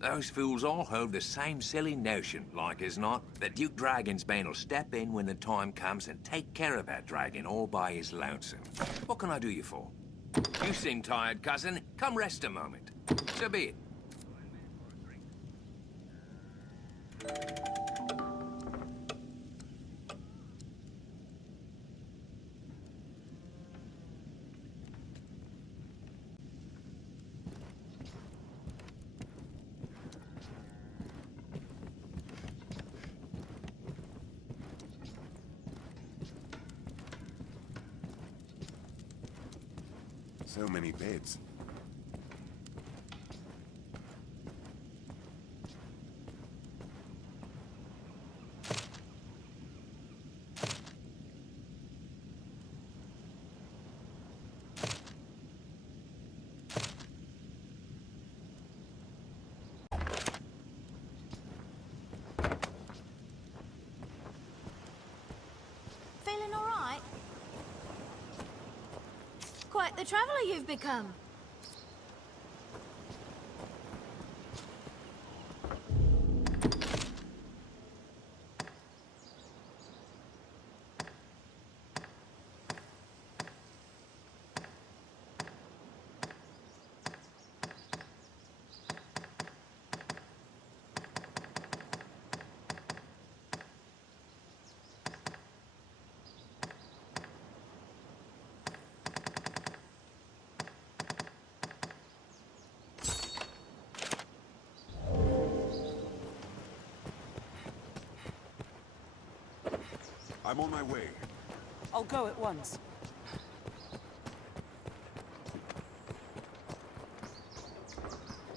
Those fools all hold the same silly notion, like as not, that Duke Dragonsbane will step in when the time comes and take care of that dragon all by his lonesome. What can I do you for? You seem tired, cousin. Come rest a moment. So be it. So many beds. Feeling all right? Quite the traveller you've become. I'm on my way. I'll go at once.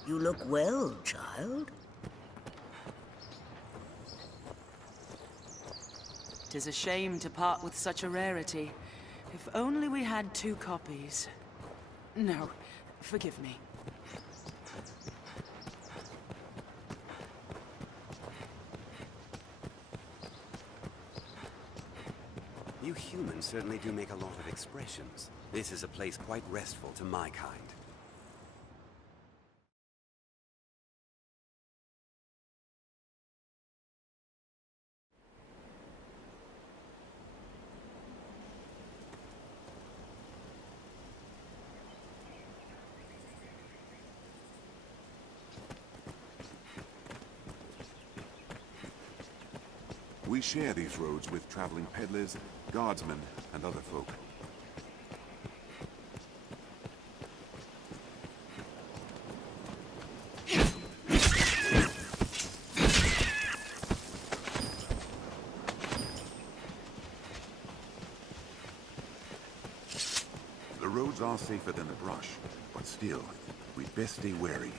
You look well, child. 'Tis a shame to part with such a rarity. If only we had 2 copies. No, forgive me. You humans certainly do make a lot of expressions. This is a place quite restful to my kind. We share these roads with traveling peddlers, guardsmen, and other folk. The roads are safer than the brush, but still, we'd best stay wary.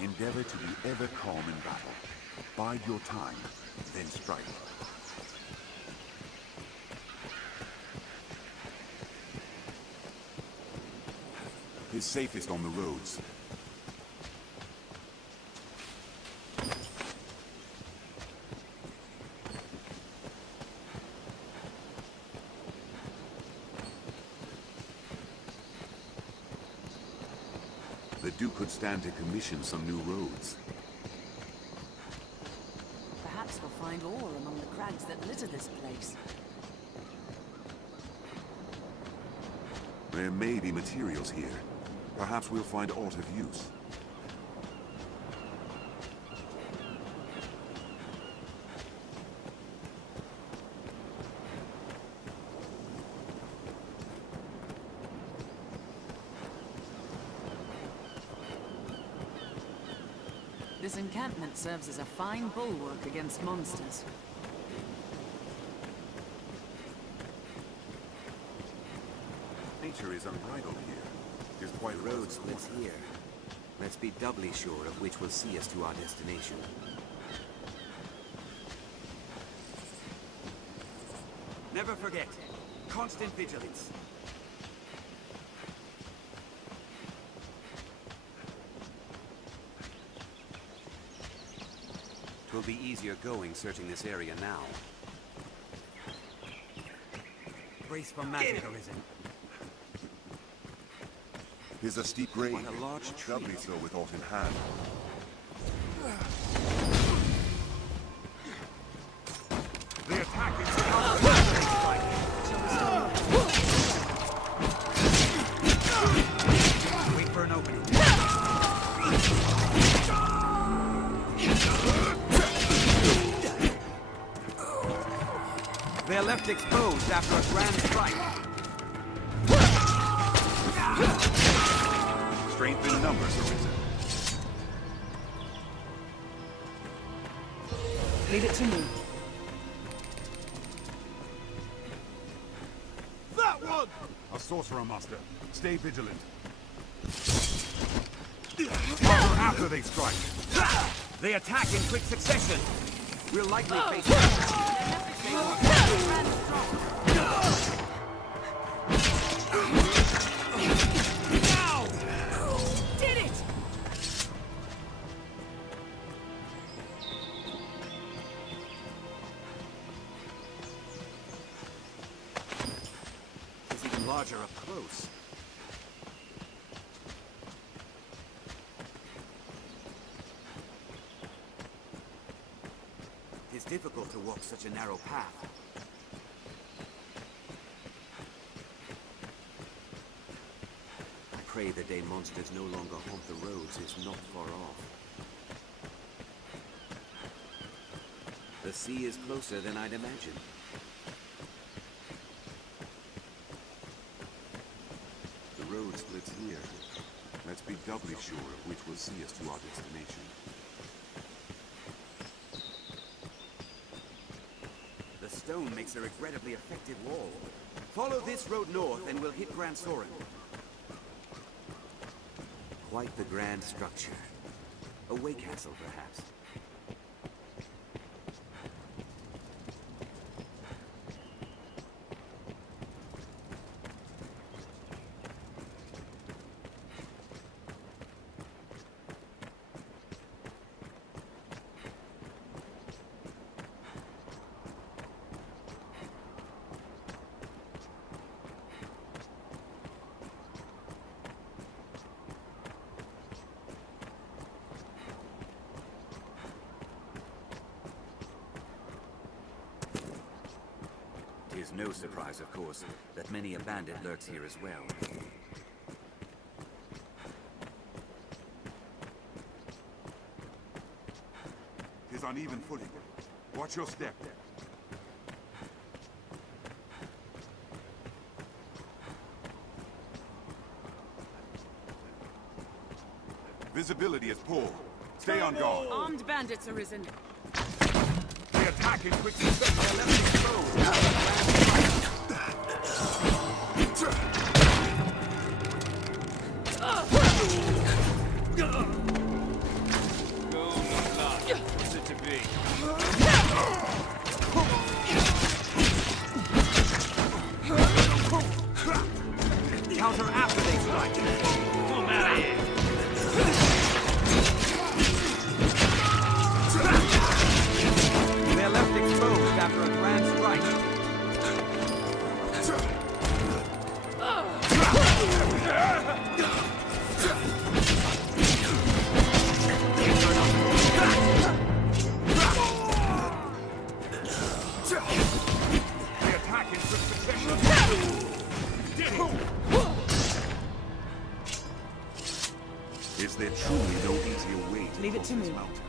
Endeavor to be ever calm in battle. Bide your time, then strike. It's safest on the roads. The Duke could stand to commission some new roads. Perhaps we'll find ore among the crags that litter this place. There may be materials here. Perhaps we'll find aught of use. This encampment serves as a fine bulwark against monsters. Nature is unbridled here. It is quite The road splits here. Let's be doubly sure of which will see us to our destination. Never forget, constant vigilance. Twill be easier going searching this area now. Brace for magic, Arisen. Here's a steep grade. Quite a large tree. Doubly so with aught in hand. The attack is Wait for an opening. They're left exposed after a grand strike. Strength in numbers, Arisen. Leave it to me. that one! A sorcerer master. Stay vigilant. Cover after they strike. They attack in quick succession. We'll likely face... Did it! It's even larger up close. It's difficult to walk such a narrow path. I pray the day monsters no longer haunt the roads is not far off. The sea is closer than I'd imagined. The road splits here. Let's be doubly sure of which will see us to our destination. The stone makes a regrettably effective wall. Follow this road north and we'll hit Grand Soren. Quite the grand structure. A way castle, perhaps. It is no surprise, of course, that many a bandit lurks here as well. Tis uneven footing. Watch your step. Visibility is poor. Stay on guard. Armed bandits arisen. They attack in quick succession. They're left exposed. What's it to be? Counter after they strike. Come out of here! They're left exposed after a grand strike. They attack in quick succession. Did it! Is there truly no easier way to Leave it cross to this me. mountain?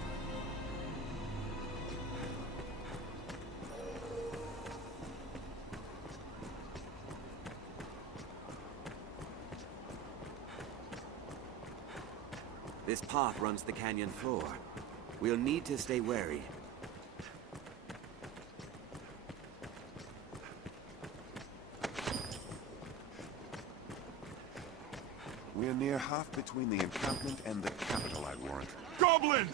This path runs the canyon floor. We'll need to stay wary. We're near half between the encampment and the capital, I warrant. Goblin!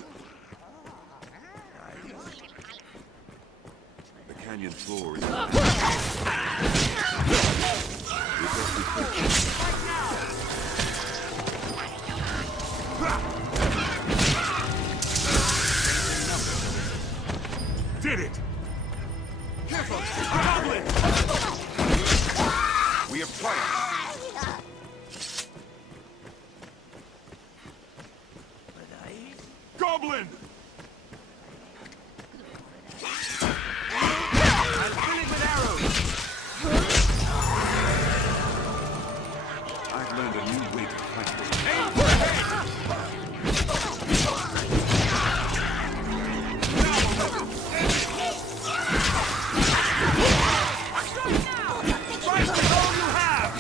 The canyon floor is... We best be quick. Did it! Careful! Goblin! quiet. Goblin! I'll fill it with arrows! I've learned a new way to fight this. Aim for the head! Fight with all you have!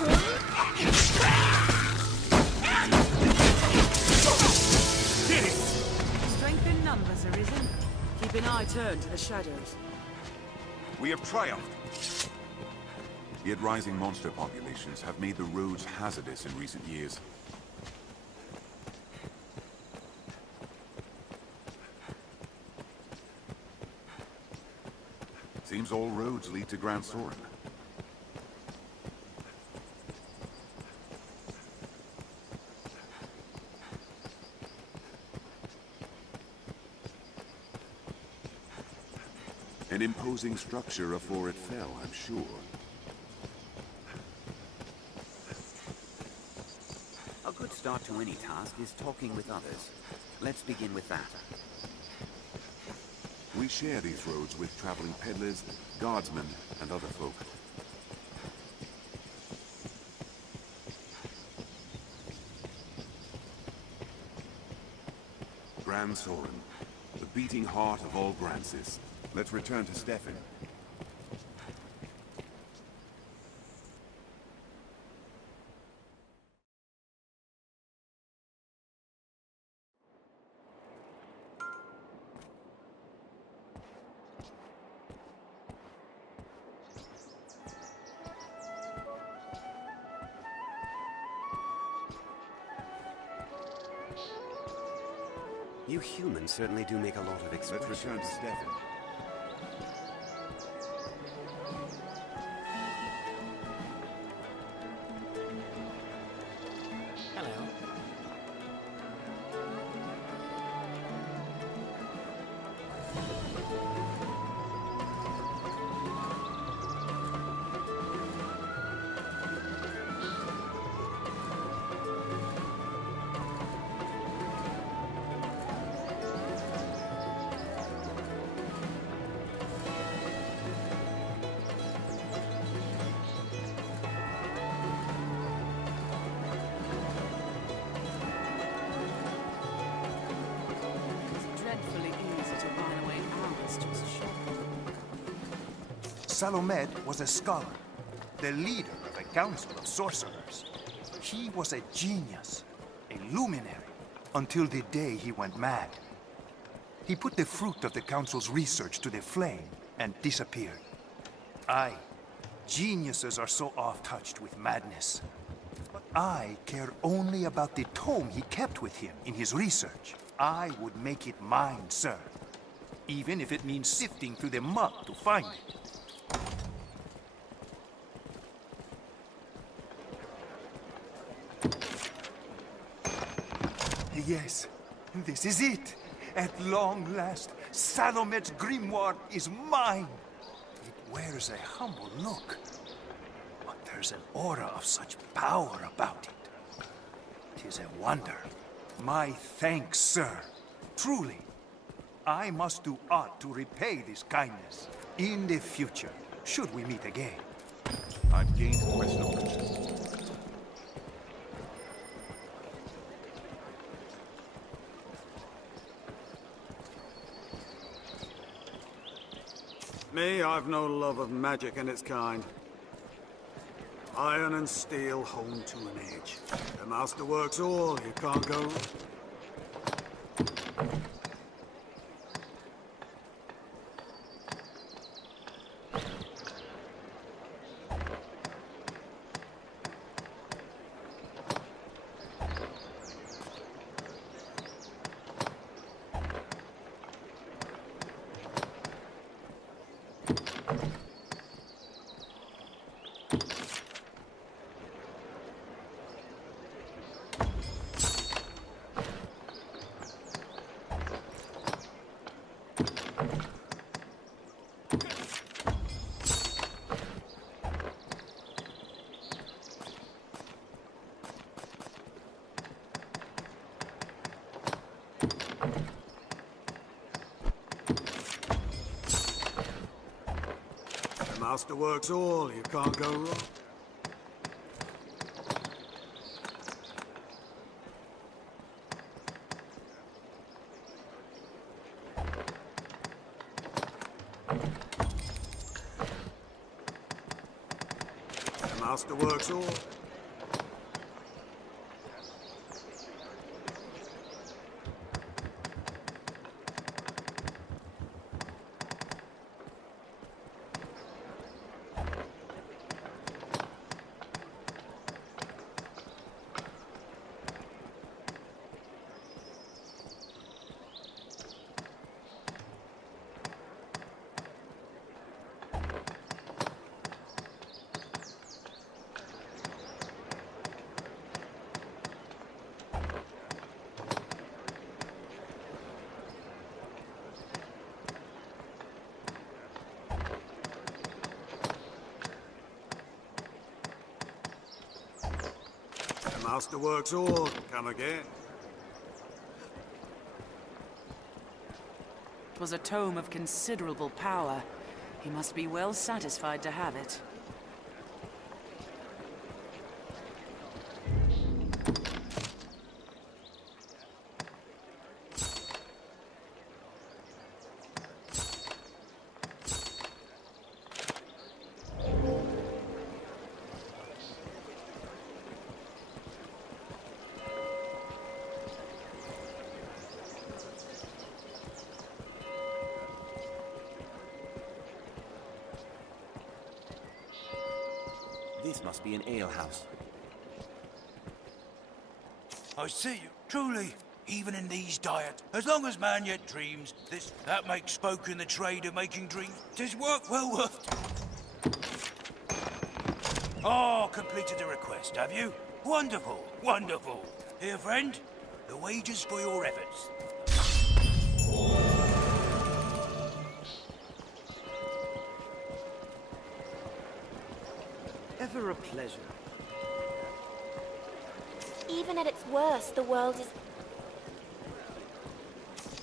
Get it! Strength in numbers, Arisen. Keep an eye turned to the shadows. We have triumphed. Yet rising monster populations have made the roads hazardous in recent years. Seems all roads lead to Grand Soren. An imposing structure afore it fell, I'm sure. A good start to any task is talking with others. Let's begin with that. We share these roads with traveling peddlers, guardsmen, and other folk. Grand Soren, the beating heart of all Grances. Let's return to Stefan. You humans certainly do make a lot of expressions. Let's return to Stefan. Salomed was a scholar, the leader of a council of sorcerers. He was a genius, a luminary, until the day he went mad. He put the fruit of the council's research to the flame and disappeared. Aye, geniuses are so oft-touched with madness. But I care only about the tome he kept with him in his research. I would make it mine, sir. Even if it means sifting through the mud to find it. Yes, this is it. At long last, Salomed's grimoire is mine. It wears a humble look, but there's an aura of such power about it. 'Tis a wonder. My thanks, sir. Truly. I must do aught to repay this kindness. In the future, should we meet again. I've gained quest knowledge. Me, I've no love of magic and its kind. Iron and steel honed to an edge. The master works all, you can't go wrong. The master works all, you can't go wrong. The master works all. The master works all. Come again. It was a tome of considerable power. He must be well satisfied to have it. This must be an alehouse. I see you. Truly, even in these diets, as long as man yet dreams, that makes spoken the trade of making dreams. 'Tis work well worth. Oh, completed the request, have you? Wonderful, wonderful. Here, friend, the wages for your efforts. Ever a pleasure. Even at its worst, the world is...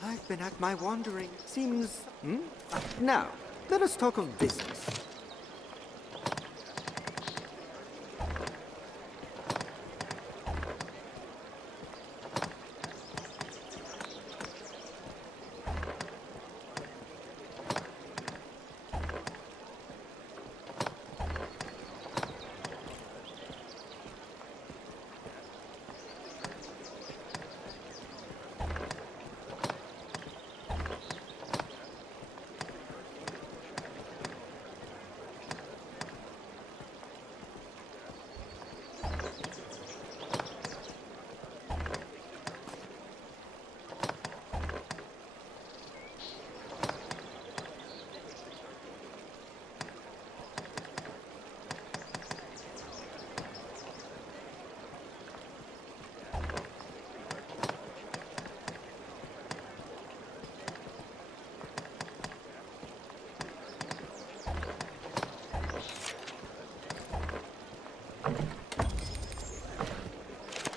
I've been at my wandering. Seems... Now, let us talk of business.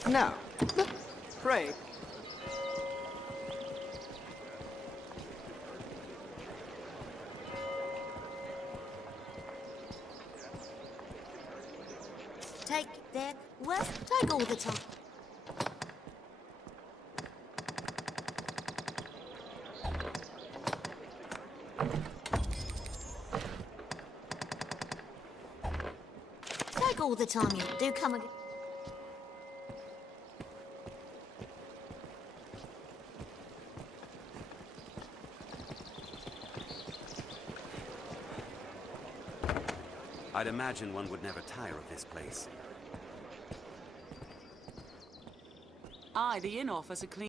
Now, pray. Take their worst, take all the time. Take all the time you do come again. I'd imagine one would never tire of this place. Aye, the inn offers a clean...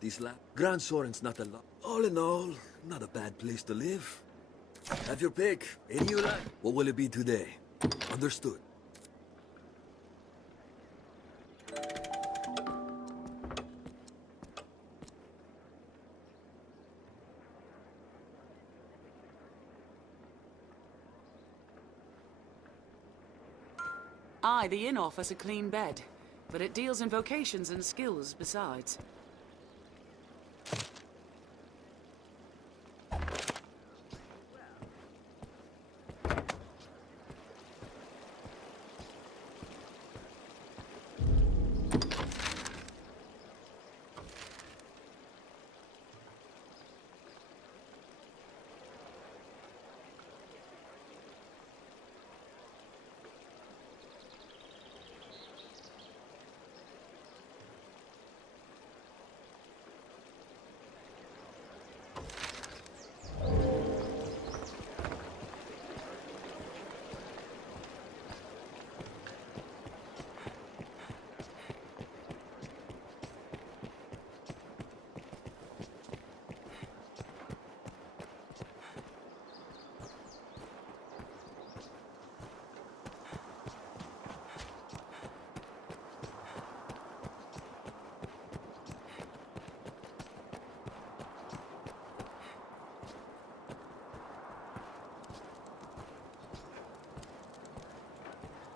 This Grand Soren's not a lot. All in all, not a bad place to live. Have your pick. Any you like. What will it be today? Understood. Aye, the inn offers a clean bed, but it deals in vocations and skills besides.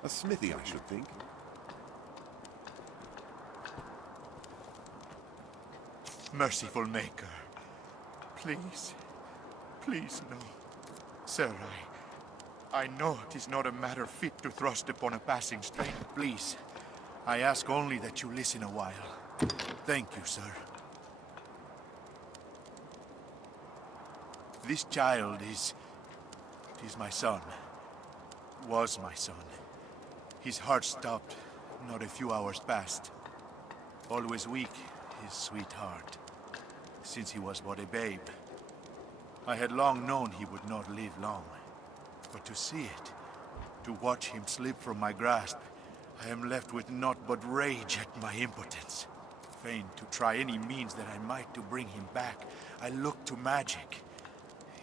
A smithy, I should think. Merciful Maker, please, please no. Sir, I know 'tis not a matter fit to thrust upon a passing stranger. Please, I ask only that you listen a while. Thank you, sir. This child is my son. Was my son. His heart stopped not a few hours past. Always weak, his sweet heart, since he was but a babe. I had long known he would not live long. But to see it, to watch him slip from my grasp, I am left with naught but rage at my impotence. Fain to try any means that I might to bring him back, I looked to magic,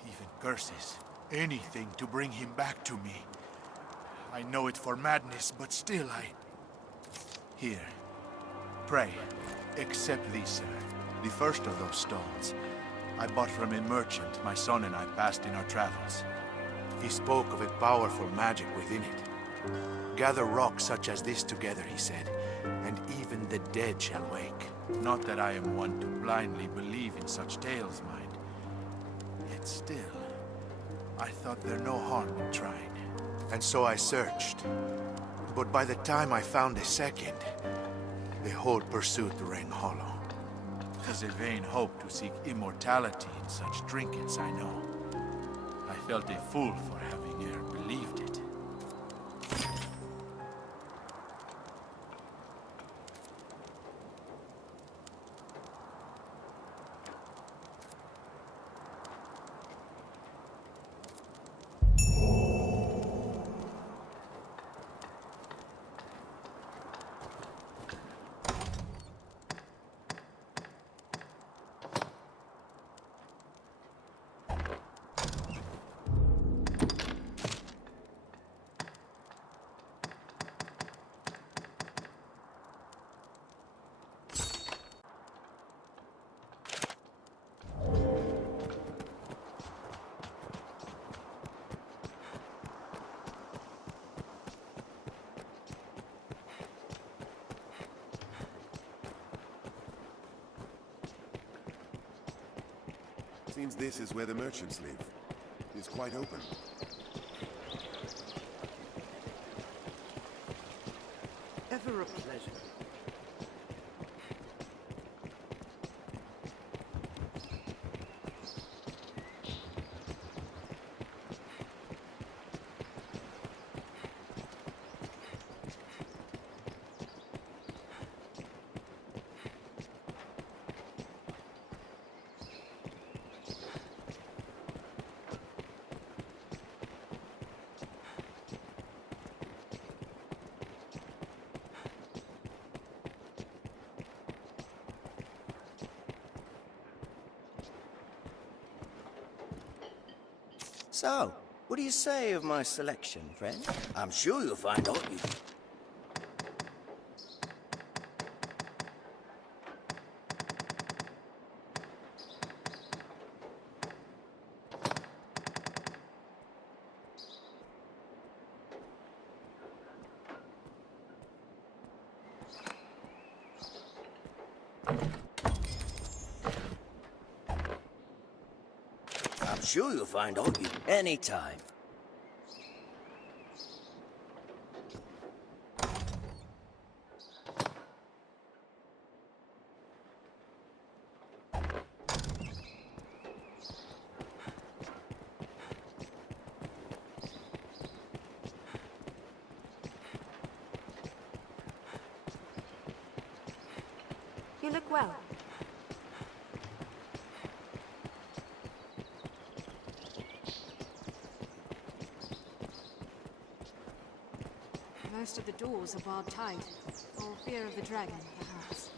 even curses, anything to bring him back to me. I know it for madness, but still Here, pray, accept these, sir. The first of those stones I bought from a merchant my son and I passed in our travels. He spoke of a powerful magic within it. Gather rocks such as this together, he said, and even the dead shall wake. Not that I am one to blindly believe in such tales, mind. Yet still, I thought there no harm in trying. And so I searched. But by the time I found a second, the whole pursuit rang hollow. 'Tis a vain hope to seek immortality in such trinkets, I know. I felt a fool for having e'er believed it. Seems this is where the merchants live. It's quite open. Ever a pleasure. So, what do you say of my selection, friend? I'm sure you'll find out you. I'm sure you'll find out you anytime. You look well. Most of the doors are barred tight, for fear of the dragon, perhaps.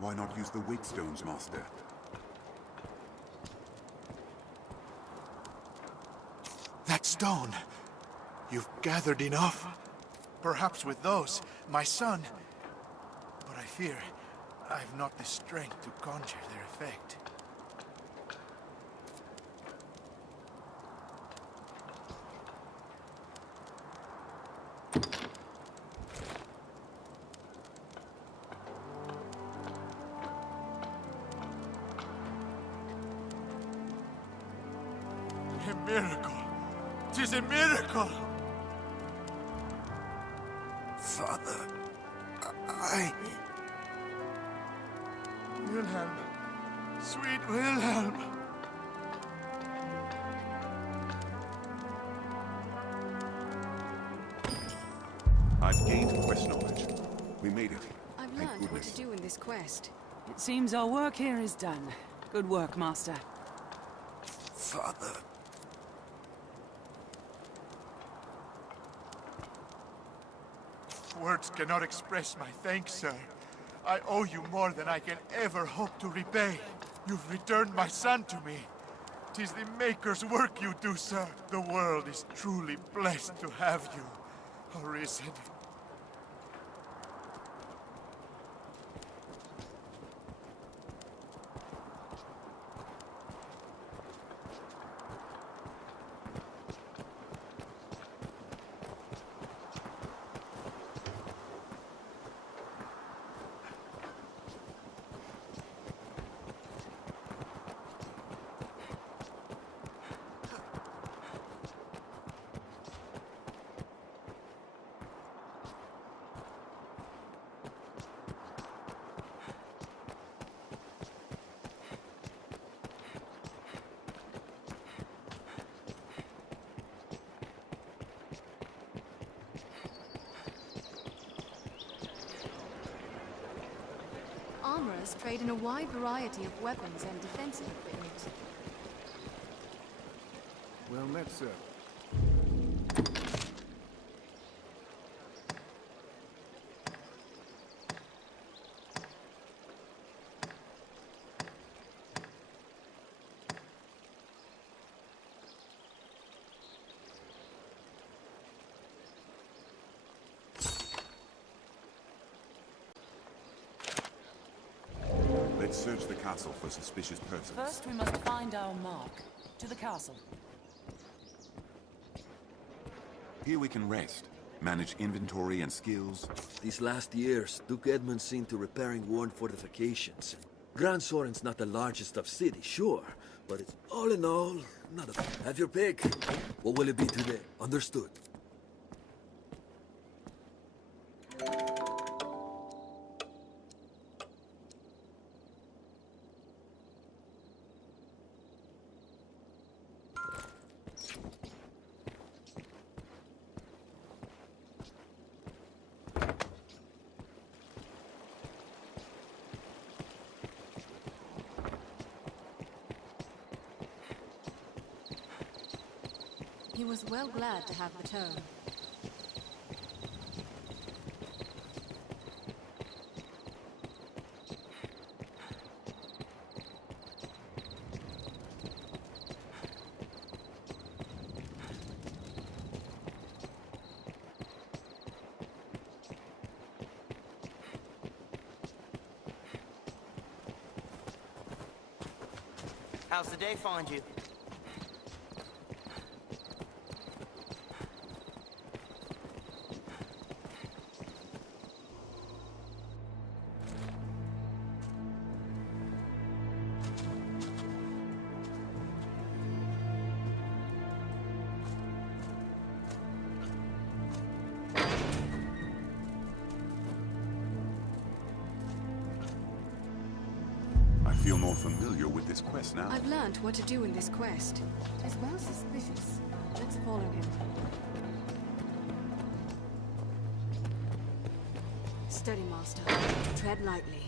Why not use the weight stones, Master? That stone! You've gathered enough? Perhaps with those, my son. But I fear I've not the strength to conjure their effect. A miracle! 'Tis a miracle! Father, I... Wilhelm. Sweet Wilhelm. I've gained quest knowledge. We made it. I've Thank learned what goodness. to do in this quest. It seems our work here is done. Good work, Master. Father. Words cannot express my thanks, sir. I owe you more than I can ever hope to repay. You've returned my son to me. 'Tis the Maker's work you do, sir. The world is truly blessed to have you, Arisen. Armorers trade in a wide variety of weapons and defensive equipment. Well met, sir. Let's search the castle for suspicious persons. First, we must find our mark. To the castle. Here we can rest, manage inventory and skills. These last years, Duke Edmund's seen to repairing worn fortifications. Grand Soren's not the largest of cities, sure, but it's all in all, not a... Have your pick. What will it be today? Understood. He was well glad to have the tome. How's the day find you? I feel more familiar with this quest now. I've learned what to do in this quest. It is well suspicious. Let's follow him. Steady, Master. Tread lightly.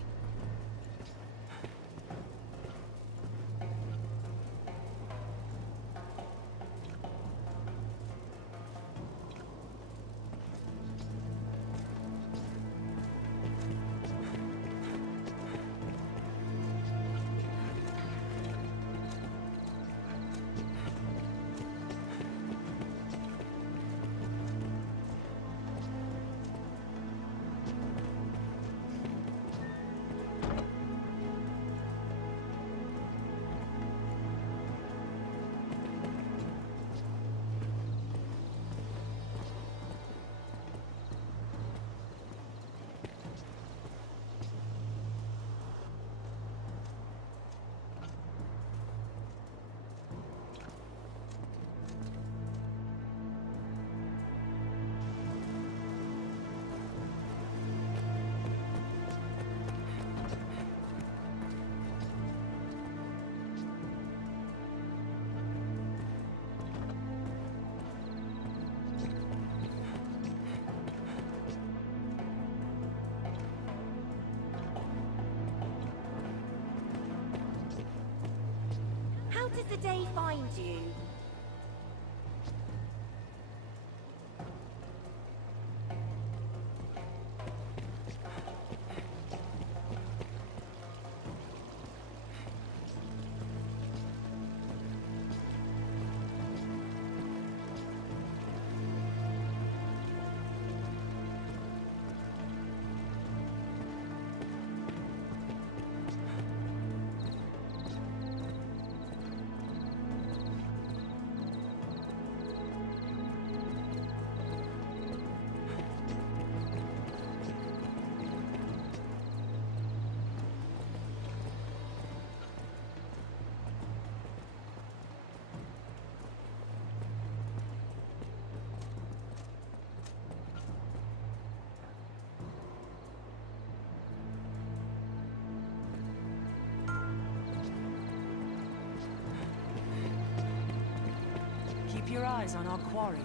does the day find you? Keep your eyes on our quarry.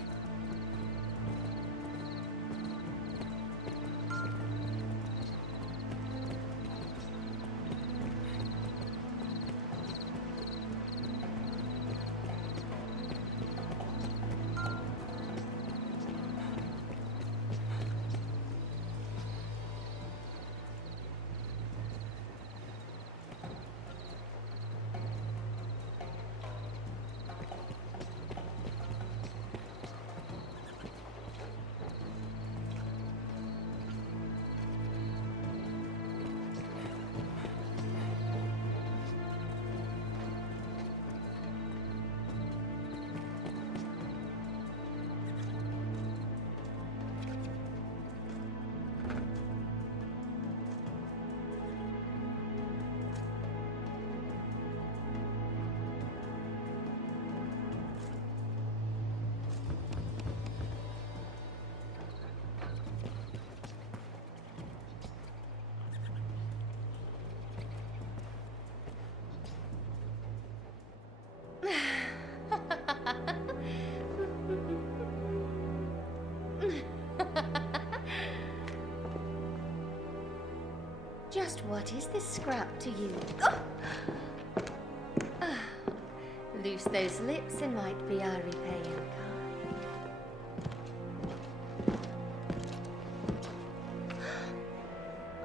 Just what is this scrap to you? Loose those lips and might be our repaying card.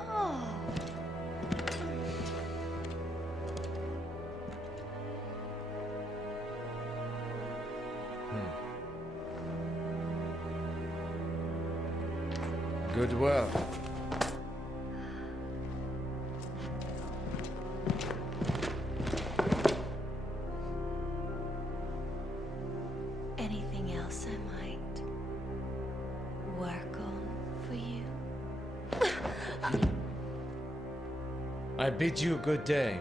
Oh. Good work. Anything else I might work on for you? I bid you good day.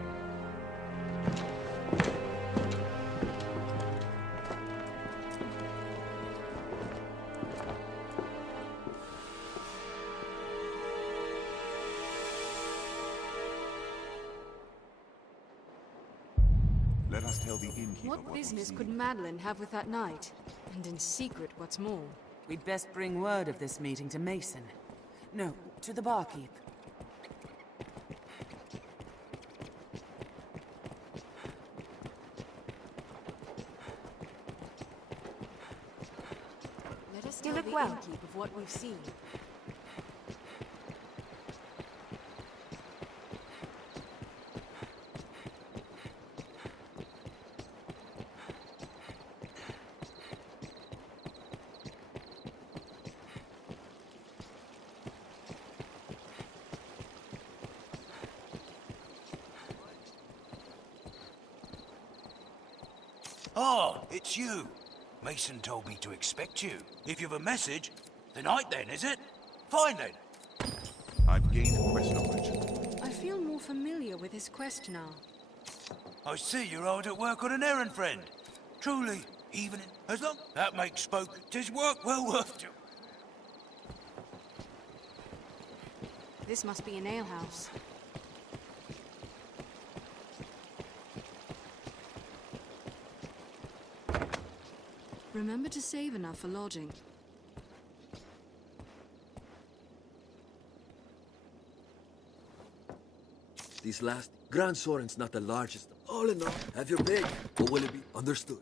Let us tell the innkeeper What business could Madeline have with that knight? And in secret, what's more? We'd best bring word of this meeting to Mason. No, to the barkeep. Let us You tell look the well. innkeep of what we've seen. Oh, it's you. Mason told me to expect you. If you've a message, tonight then, is it? Fine then. I've gained quest knowledge. I feel more familiar with his quest now. I see you're hard at work on an errand, friend. Truly, even as long that makes spoke, 'tis work well worth it. This must be an alehouse. Remember to save enough for lodging. These last... Grand Soren's not the largest of all in all, have your pick. What will it be? Understood.